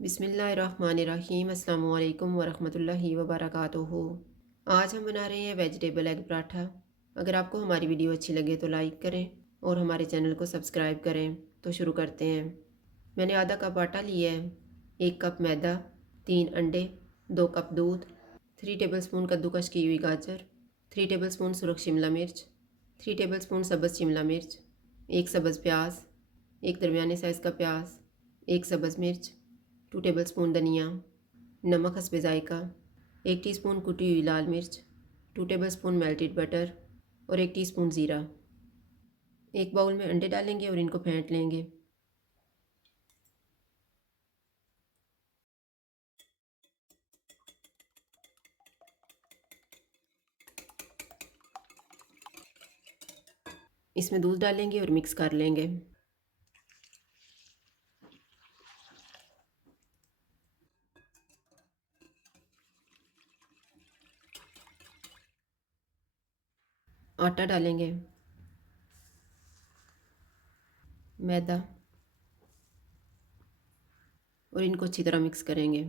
बिस्मिल्लाहिर्रहमानिर्रहीम अस्सलामु अलैकुम वरहमतुल्लाहि वबरकातुहू। आज हम बना रहे हैं वेजिटेबल एग पराठा। अगर आपको हमारी वीडियो अच्छी लगे तो लाइक करें और हमारे चैनल को सब्सक्राइब करें। तो शुरू करते हैं। मैंने आधा कप आटा लिया है, 1 कप मैदा, 3 अंडे, 2 कप दूध, 3 टेबलस्पून कद्दूकस की हुई गाजर, 3 टेबलस्पून सुरख शिमला मिर्च, 3 टेबलस्पून सब्ज़ शिमला मिर्च, 1 सब्ज़ प्याज, 1 दरमियाने साइज़ का प्याज, 1 सब्ज़ मिर्च, 2 टेबलस्पून धनिया, नमक हस्बे ज़ायका, 1 टीस्पून कुटी हुई लाल मिर्च, 2 टेबलस्पून मेल्टेड बटर और 1 टीस्पून ज़ीरा। एक बाउल में अंडे डालेंगे और इनको फेंट लेंगे। इसमें दूध डालेंगे और मिक्स कर लेंगे। आटा डालेंगे, मैदा और इनको अच्छी तरह मिक्स करेंगे।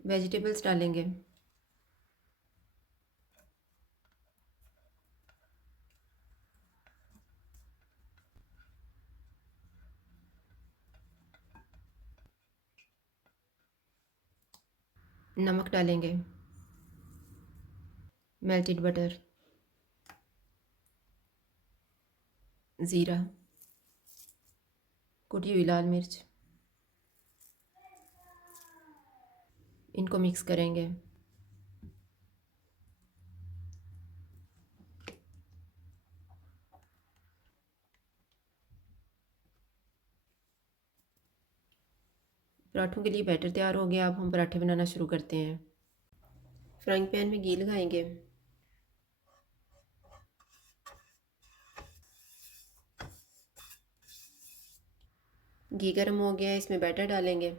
वेजिटेबल्स डालेंगे, नमक डालेंगे, मेल्टेड बटर, ज़ीरा, कुटी हुई लाल मिर्च, इनको मिक्स करेंगे। पराठों के लिए बैटर तैयार हो गया। अब हम पराठे बनाना शुरू करते हैं। फ्राइंग पैन में घी लगाएंगे, घी गर्म हो गया है, इसमें बैटर डालेंगे।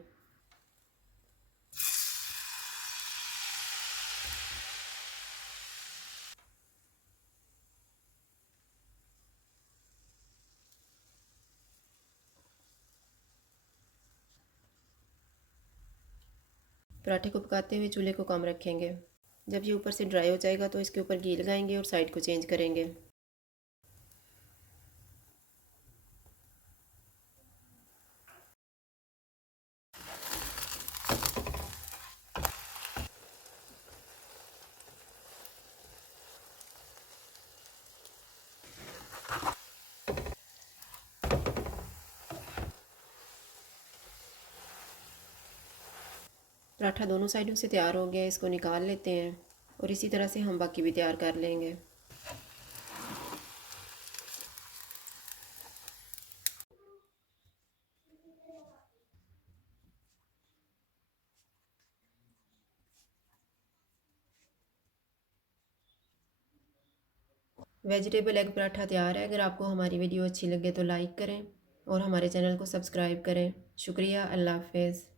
पराठे को पकाते हुए चूल्हे को कम रखेंगे। जब ये ऊपर से ड्राई हो जाएगा तो इसके ऊपर घी लगाएंगे और साइड को चेंज करेंगे। पराठा दोनों साइडों से तैयार हो गया है, इसको निकाल लेते हैं और इसी तरह से हम बाकी भी तैयार कर लेंगे। वेजिटेबल एग पराठा तैयार है। अगर आपको हमारी वीडियो अच्छी लगे तो लाइक करें और हमारे चैनल को सब्सक्राइब करें। शुक्रिया। अल्लाह हाफ़िज़।